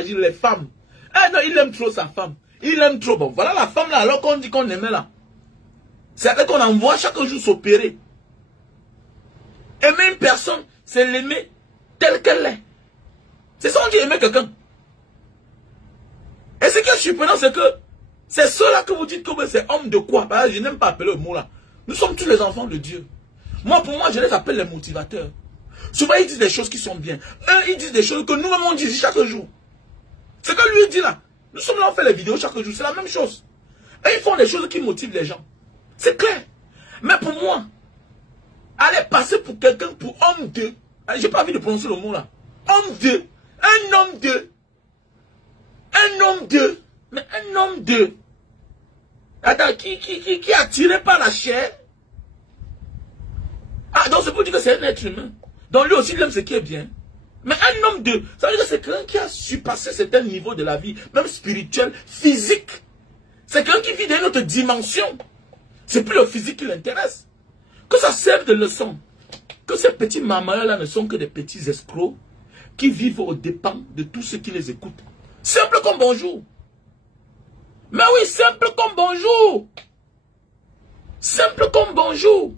les femmes. Eh non, il aime trop sa femme. Il aime trop. Bon, voilà la femme là, alors qu'on dit qu'on aimait là. C'est avec qu'on envoie chaque jour s'opérer. Aimer une personne, c'est l'aimer telle qu'elle est. C'est ça on dit aimer quelqu'un. Et ce qui est surprenant, c'est que c'est ceux-là que vous dites que c'est homme de quoi. Parce que je n'aime pas appeler le mot là. Nous sommes tous les enfants de Dieu. Moi, pour moi, je les appelle les motivateurs. Souvent, ils disent des choses qui sont bien. Eux, ils disent des choses que nous-mêmes on dit chaque jour. C'est que lui dit là. Nous sommes là, on fait les vidéos chaque jour. C'est la même chose. Et ils font des choses qui motivent les gens. C'est clair. Mais pour moi, aller passer pour quelqu'un, pour homme de. J'ai pas envie de prononcer le mot là. Homme de. Un homme de. Un homme de. Mais un homme de. Attends, qui est attiré par la chair. Ah, donc c'est pour dire que c'est un être humain. Donc lui aussi, il aime ce qui est bien. Mais un homme de, ça veut dire que c'est quelqu'un qui a surpassé certains niveaux de la vie, même spirituel, physique. C'est quelqu'un qui vit dans une autre dimension. C'est plus le physique qui l'intéresse. Que ça serve de leçon. Que ces petits mamans-là ne sont que des petits escrocs qui vivent aux dépens de tous ceux qui les écoutent. Simple comme bonjour. Mais oui, simple comme bonjour. Simple comme bonjour.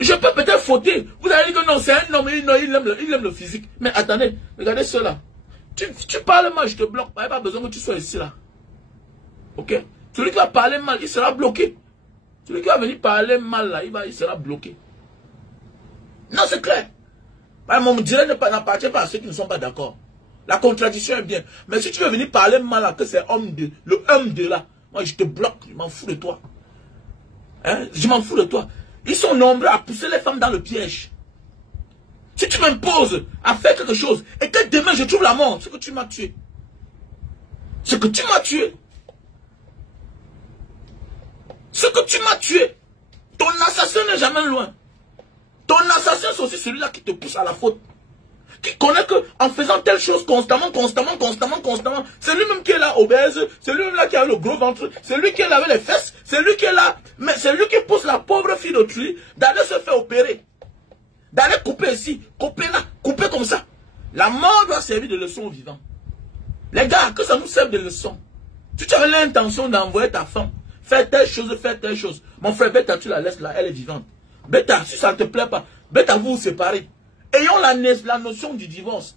Je peux peut-être fauter. Vous allez dire que non, c'est un homme, il aime le physique. Mais attendez, regardez cela. Tu parles mal, je te bloque. Il n'y a pas besoin que tu sois ici là. Ok? Celui qui va parler mal, il sera bloqué. Celui qui va venir parler mal là, il sera bloqué. Non, c'est clair. Mon direct n'appartient pas à ceux qui ne sont pas d'accord. La contradiction est bien. Mais si tu veux venir parler mal là, que c'est homme de, le homme de là, moi je te bloque, je m'en fous de toi. Hein? Je m'en fous de toi. Ils sont nombreux à pousser les femmes dans le piège. Si tu m'imposes à faire quelque chose et que demain je trouve la mort, c'est que tu m'as tué. C'est que tu m'as tué. Ce que tu m'as tué. Ton assassin n'est jamais loin. Ton assassin, c'est aussi celui-là qui te pousse à la faute. Qui connaît qu'en faisant telle chose constamment, c'est lui-même qui est là obèse, c'est lui-même là qui a le gros ventre, c'est lui qui est là avec les fesses, c'est lui qui est là, mais c'est lui qui pousse la pauvre fille d'autrui d'aller se faire opérer. D'aller couper ici, couper là, couper comme ça. La mort doit servir de leçon aux vivants. Les gars, que ça nous serve de leçon. Si tu avais l'intention d'envoyer ta femme, faire telle chose. Mon frère, Beta, tu la laisses là, elle est vivante. Beta, si ça ne te plaît pas, Beta, vous vous séparez. Ayons la notion du divorce.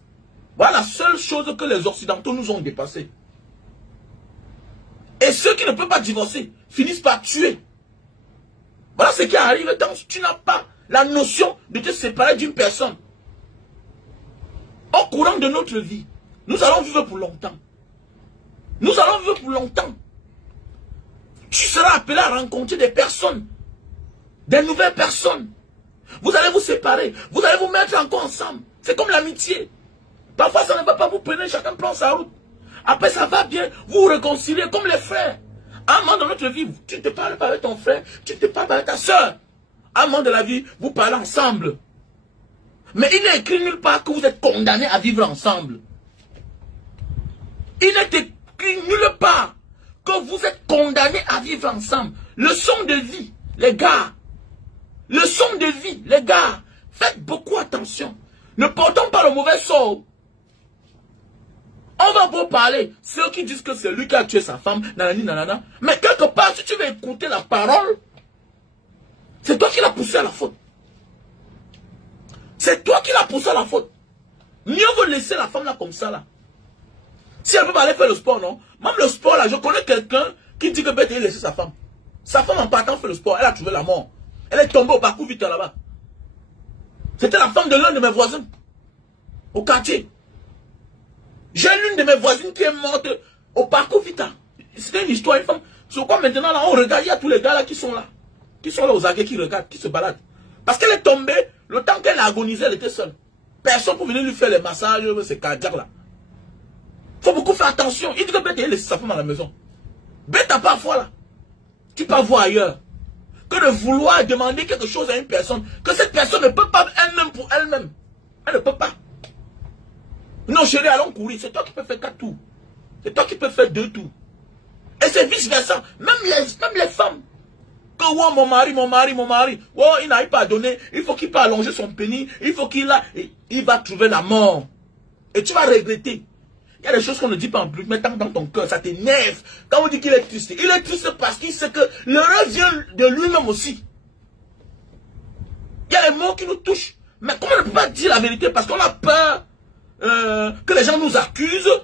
Voilà la seule chose que les Occidentaux nous ont dépassé. Et ceux qui ne peuvent pas divorcer finissent par tuer. Voilà ce qui arrive quand tu n'as pas la notion de te séparer d'une personne. Au courant de notre vie, nous allons vivre pour longtemps. Nous allons vivre pour longtemps. Tu seras appelé à rencontrer des personnes. Des nouvelles personnes. Vous allez vous séparer. Vous allez vous mettre encore ensemble. C'est comme l'amitié. Parfois ça ne va pas, vous prenez, chacun prend sa route. Après ça va bien. Vous vous réconciliez comme les frères. À un moment dans notre vie, tu ne te parles pas avec ton frère. Tu ne te parles pas avec ta soeur. À un moment de la vie, vous parlez ensemble. Mais il n'est écrit nulle part que vous êtes condamnés à vivre ensemble. Il n'est écrit nulle part que vous êtes condamnés à vivre ensemble. Leçon de vie, les gars. Leçon de vie, les gars. Faites beaucoup attention. Ne portons pas le mauvais sort. On va vous parler. Ceux qui disent que c'est lui qui a tué sa femme, nanani, nanana. Mais quelque part, si tu veux écouter la parole, c'est toi qui l'as poussé à la faute. C'est toi qui l'as poussé à la faute. Mieux vaut laisser la femme là comme ça là. Si elle peut pas aller faire le sport, non. Même le sport là, je connais quelqu'un qui dit que bête il a laissé sa femme. Sa femme en partant faire le sport, elle a trouvé la mort. Elle est tombée au parcours vite là-bas. C'était la femme de l'un de mes voisins. Au quartier. J'ai l'une de mes voisines qui est morte au parcours vita. C'était une histoire, une femme. Sur quoi maintenant là, on regarde, il y a tous les gars là qui sont là. Qui sont là aux aguets, qui regardent, qui se baladent. Parce qu'elle est tombée, le temps qu'elle a agonisé, elle était seule. Personne pour venir lui faire les massages, ces cardiaques là. Faut beaucoup faire attention. Il dit que bête, il laisse sa femme à la maison. Bête à parfois là. Tu peux voir ailleurs. Que de vouloir demander quelque chose à une personne, que cette personne ne peut pas elle-même pour elle-même. Elle ne peut pas. Non chérie, allons courir. C'est toi qui peux faire 4 tours. C'est toi qui peux faire 2 tours. Et c'est vice versa. Même les femmes. Que oh, mon mari. Oh, il n'arrive pas à donner. Il faut qu'il peut allonger son pénis. Il faut qu'il va trouver la mort. Et tu vas regretter. Il y a des choses qu'on ne dit pas en public, mais dans ton cœur, ça t'énerve. Quand on dit qu'il est triste, il est triste parce qu'il sait que l'heureux vient de lui-même aussi. Il y a des mots qui nous touchent. Mais comment on ne peut pas dire la vérité parce qu'on a peur que les gens nous accusent.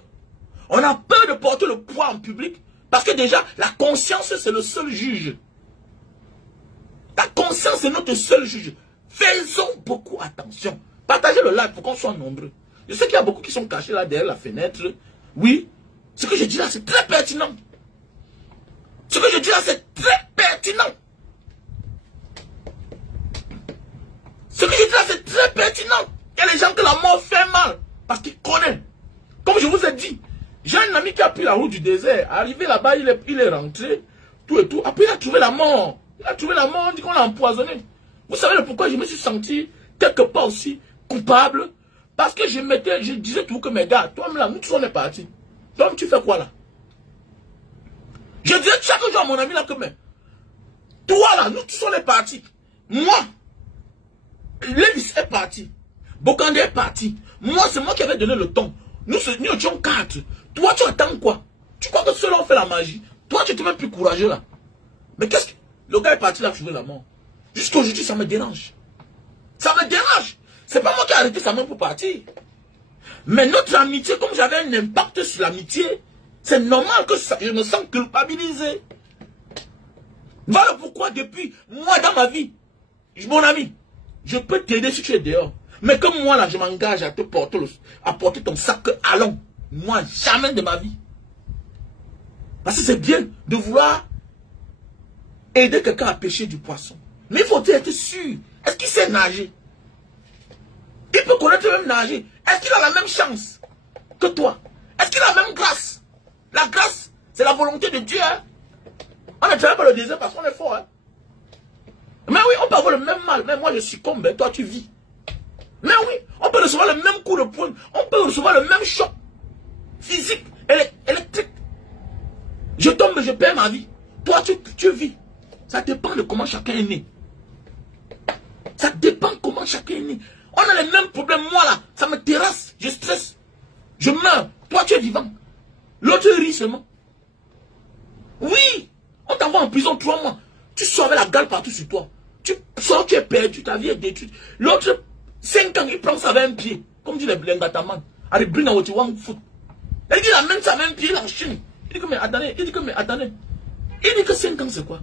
On a peur de porter le poids en public. Parce que déjà, la conscience, c'est le seul juge. La conscience est notre seul juge. Faisons beaucoup attention. Partagez le live pour qu'on soit nombreux. Je sais qu'il y a beaucoup qui sont cachés là derrière la fenêtre. Oui, ce que je dis là, c'est très pertinent. Ce que je dis là, c'est très pertinent. Ce que je dis là, c'est très pertinent. Il y a des gens que la mort fait mal. Parce qu'ils connaissent. Comme je vous ai dit, j'ai un ami qui a pris la route du désert. Arrivé là-bas, il est rentré. Tout et tout. Après, il a trouvé la mort. Il a trouvé la mort, on dit qu'on l'a empoisonné. Vous savez pourquoi je me suis senti quelque part aussi coupable? Parce que je disais toujours que mes gars, toi là, nous tous on est partis. Donc tu fais quoi là? Je disais chaque jour à mon ami là que mais, toi là, nous tous on est partis. Moi, Lévis est parti. Bokande est parti. Moi, c'est moi qui avais donné le ton. Nous étions 4. Toi, tu attends quoi? Tu crois que ceux-là ont fait la magie? Toi, tu n'es même plus courageux là. Mais qu'est-ce que... Le gars est parti là, trouver la mort. Jusqu'aujourd'hui, ça me dérange. Ça me dérange. C'est pas moi qui ai arrêté sa main pour partir. Mais notre amitié, comme j'avais un impact sur l'amitié, c'est normal que je me sens culpabilisé. Voilà pourquoi depuis, moi dans ma vie, mon ami, je peux t'aider si tu es dehors. Mais comme moi là, je m'engage à te porter à porter ton sac à long. Moi, jamais de ma vie. Parce que c'est bien de vouloir aider quelqu'un à pêcher du poisson. Mais il faut être sûr. Est-ce qu'il sait nager? Il peut connaître même nager. Est-ce qu'il a la même chance que toi? Est-ce qu'il a la même grâce? La grâce, c'est la volonté de Dieu. Hein? On ne travaille pas le désert parce qu'on est fort. Hein? Mais oui, on peut avoir le même mal. Mais moi, je succombe. Et toi, tu vis. Mais oui, on peut recevoir le même coup de poing. On peut recevoir le même choc physique, électrique. Je tombe, je perds ma vie. Toi, tu vis. Ça dépend de comment chacun est né. Ça dépend comment chacun est né. On a les mêmes problèmes. Moi, là, ça me terrasse. Je stresse. Je meurs. Toi, tu es vivant. L'autre rit seulement. Oui. On t'envoie en prison 3 mois. Tu sors avec la gale partout sur toi. Tu sors, tu es perdu. Ta vie est détruite. L'autre, 5 ans, il prend ça avec un pied. Comme dit les Ngataman. Allez, bring out one foot. Il dit, il amène ça avec un pied en Chine. Il dit que, mais attendez. Il dit que 5 ans, c'est quoi?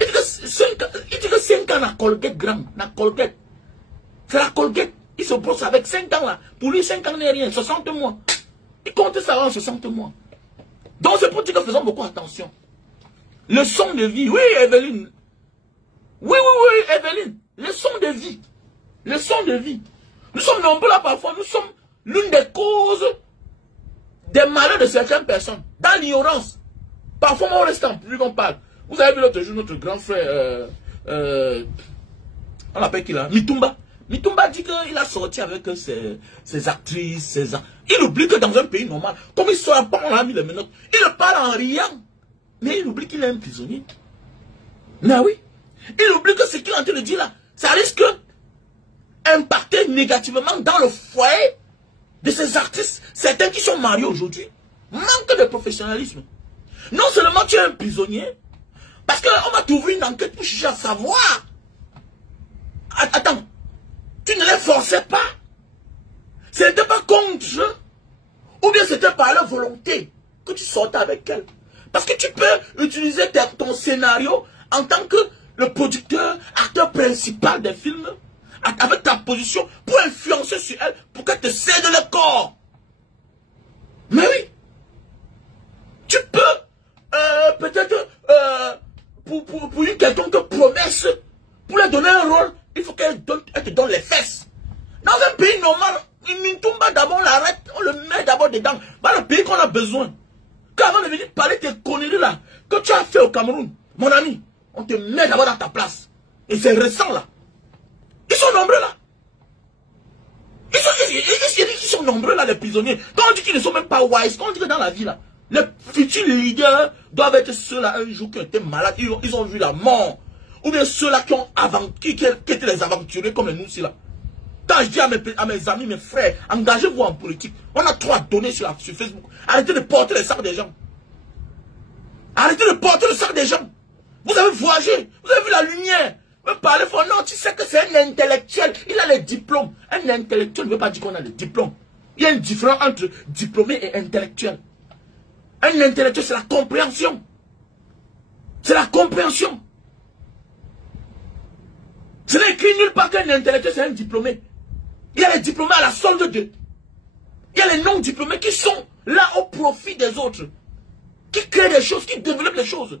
Il dit que 5 ans, la Colgate grand. La Colgate. C'est la Colgate. Il se brosse avec 5 ans là. Pour lui, 5 ans n'est rien. 60 mois. Il compte ça en 60 mois. Donc c'est pour dire que faisons beaucoup attention. Leçon de vie. Oui, Evelyne. Oui, Evelyne. Leçon de vie. Leçon de vie. Nous sommes nombreux là parfois. Nous sommes l'une des causes des malheurs de certaines personnes. Dans l'ignorance. Parfois, on reste en public, on parle. Vous avez vu l'autre jour notre grand frère, on l'appelle qui là? Mitumba. Mitumba dit qu'il a sorti avec ses actrices, Il oublie que dans un pays normal, comme il sort pas, on a mis les menottes, il parle en riant. Mais il oublie qu'il est un prisonnier. Mais oui. Il oublie que ce qu'il est en train de dire là, ça risque d'impacter négativement dans le foyer de ces artistes. Certains qui sont mariés aujourd'hui. Manque de professionnalisme. Non seulement tu es un prisonnier, parce qu'on va t'ouvrir une enquête pour chercher à savoir. Attends, tu ne les forçais pas. Ce n'était pas contre eux. Ou bien c'était par leur volonté que tu sortais avec elle. Parce que tu peux utiliser ton scénario en tant que le producteur, acteur principal des films, avec ta position, pour influencer sur elle, pour qu'elle te cède le corps. Mais oui. Tu peux, peut-être, pour une quelconque promesse, pour lui donner un rôle, il faut qu'elle te donne les fesses. Dans un pays normal, une Tumba d'abord, on l'arrête, on le met d'abord dedans. Dans le pays qu'on a besoin. Qu'avant de venir parler tes conneries là, que tu as fait au Cameroun, mon ami, on te met d'abord dans ta place. Et c'est récent là. Ils sont nombreux là. Ils sont nombreux là, les prisonniers. Quand on dit qu'ils ne sont même pas wise, quand on dit que dans la vie là, les futurs leaders doivent être ceux-là un jour qui ont été malades, ils ont vu la mort. Ou bien ceux-là qui étaient les aventuriers comme les nous là. Quand je dis à mes amis, mes frères, engagez-vous en politique. On a trop à donner sur Facebook. Arrêtez de porter le sac des gens. Arrêtez de porter le sac des gens. Vous avez voyagé, vous avez vu la lumière. Vous parlez fort. Non, tu sais que c'est un intellectuel. Il a les diplômes. Un intellectuel ne veut pas dire qu'on a les diplômes. Il y a une différence entre diplômé et intellectuel. Un intellectuel, c'est la compréhension. C'est la compréhension. Ce n'est écrit nulle part qu'un intellectuel, c'est un diplômé. Il y a les diplômés à la solde d'eux. Il y a les non-diplômés qui sont là au profit des autres. Qui créent des choses, qui développent les choses.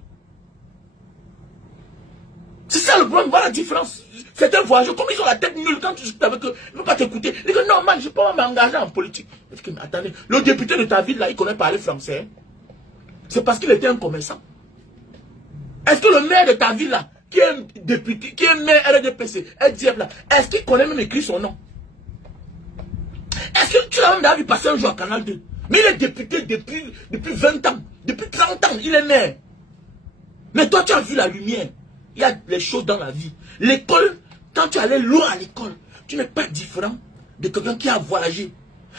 C'est ça le problème, voilà la différence. Certains voyageurs, comme ils ont la tête nulle quand tu discutes avec eux, ils ne veulent pas t'écouter. Ils disent non, man, je ne peux pas m'engager en politique. Je dis, mais attendez, le député de ta ville, là, il connaît parler français. C'est parce qu'il était un commerçant. Est-ce que le maire de ta ville, là, qui est un député, qui est maire RDPC, là, est-ce qu'il connaît même écrit son nom? Est-ce que tu l'as même vu passer un jour à Canal 2? Mais il est député depuis 20 ans, depuis 30 ans, il est maire. Mais toi, tu as vu la lumière. Il y a les choses dans la vie. L'école, quand tu allais loin à l'école, tu n'es pas différent de quelqu'un qui a voyagé.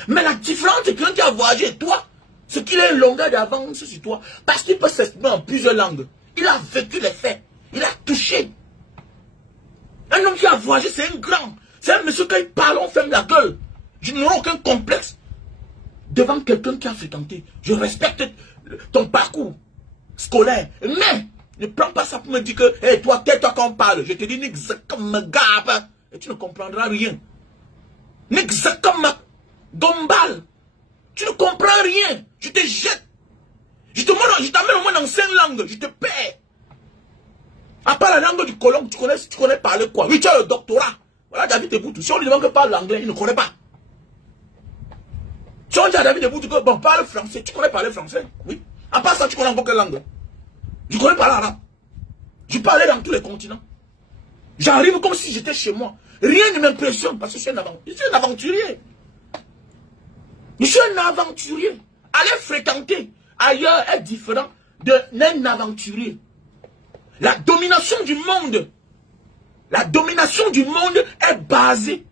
Mais la différence de quelqu'un qui a voyagé, toi, c'est qu'il a une longueur d'avance sur toi. Parce qu'il peut s'exprimer en plusieurs langues. Il a vécu les faits. Il a touché. Un homme qui a voyagé, c'est un grand. C'est un monsieur, quand il parle, on ferme la gueule. Je n'aurai aucun complexe devant quelqu'un qui a fréquenté. Je respecte ton parcours scolaire. Mais, ne prends pas ça pour me dire que, hey, toi, tais-toi quand on parle. Je te dis, comme me gabe. Et tu ne comprendras rien. Comme Dombal. Tu ne comprends rien. Je te jette. Je t'amène au moins dans 5 langues. Je te paie. À part la langue du colon, tu connais parler quoi? Oui, tu as le doctorat. Voilà David Eboutou. Si on lui demande que parle l'anglais, il ne connaît pas. Si on dit à David Eboutou que bon, parle français, tu connais parler français? Oui. À part ça, tu connais encore quelle langue? Je connais parler arabe. Je parlais dans tous les continents. J'arrive comme si j'étais chez moi. Rien ne m'impressionne parce que je suis un aventurier. Je suis un aventurier. Aller fréquenter ailleurs est différent d'un aventurier. La domination du monde est basée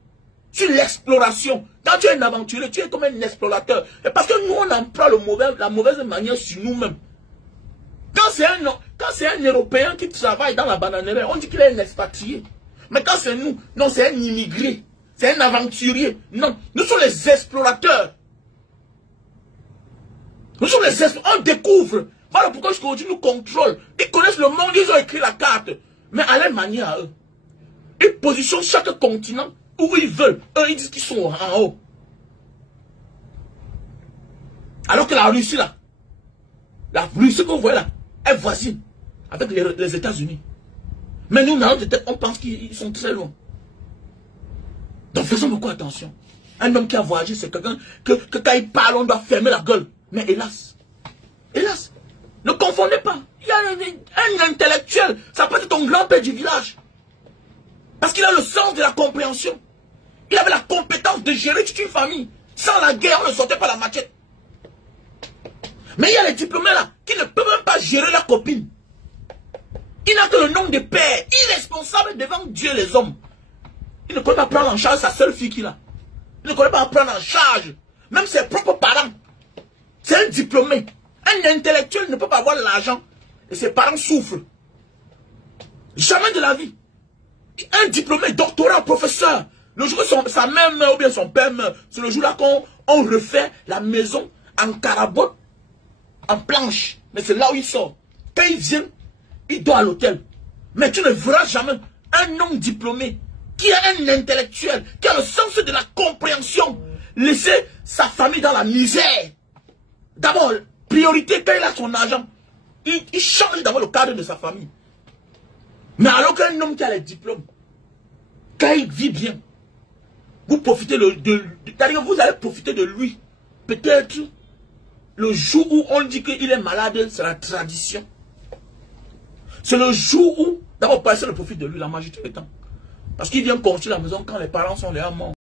sur l'exploration. Quand tu es un aventurier, tu es comme un explorateur. Et parce que nous, on en prend la mauvaise manière sur nous-mêmes. Quand c'est un Européen qui travaille dans la bananerie, on dit qu'il est un expatrié. Mais quand c'est nous, non, c'est un immigré. C'est un aventurier. Non, nous sommes les explorateurs. Nous sommes les explorateurs. On découvre. Voilà pourquoi jusqu'à aujourd'hui nous contrôlent. Ils connaissent le monde, ils ont écrit la carte. Mais à leur manière à eux. Ils positionnent chaque continent où ils veulent. Eux, ils disent qu'ils sont en haut. Alors que la Russie, là, la Russie que vous voyez là, est voisine avec les États-Unis. Mais nous, dans notre tête, on pense qu'ils sont très loin. Donc faisons beaucoup attention. Un homme qui a voyagé, c'est quelqu'un que quand il parle, on doit fermer la gueule. Mais hélas, ne confondez pas. Il y a un intellectuel, ça peut être ton grand-père du village. Parce qu'il a le sens de la compréhension. Il avait la compétence de gérer toute une famille. Sans la guerre, on ne sortait pas la machette. Mais il y a les diplômés là, qui ne peuvent même pas gérer la copine. Il n'a que le nom de père, irresponsable devant Dieu et les hommes. Il ne connaît pas prendre en charge sa seule fille qu'il a. Il ne connaît pas prendre en charge même ses propres parents. C'est un diplômé. Un intellectuel ne peut pas avoir l'argent et ses parents souffrent. Jamais de la vie. Un diplômé, doctorat, professeur, le jour où sa mère meurt ou bien son père meurt, c'est le jour-là qu'on refait la maison en carabote, en planche. Mais c'est là où il sort. Quand il vient, il dort à l'hôtel. Mais tu ne verras jamais un homme diplômé qui est un intellectuel, qui a le sens de la compréhension, laisser sa famille dans la misère. D'abord, priorité, quand il a son argent, il change d'abord le cadre de sa famille. Mais alors qu'un homme qui a les diplômes, quand il vit bien, vous profitez vous allez profiter de lui. Peut-être le jour où on dit qu'il est malade, c'est la tradition. C'est le jour où, d'abord, personne ne profite de lui la majorité du temps. Parce qu'il vient construire la maison quand les parents sont déjà morts.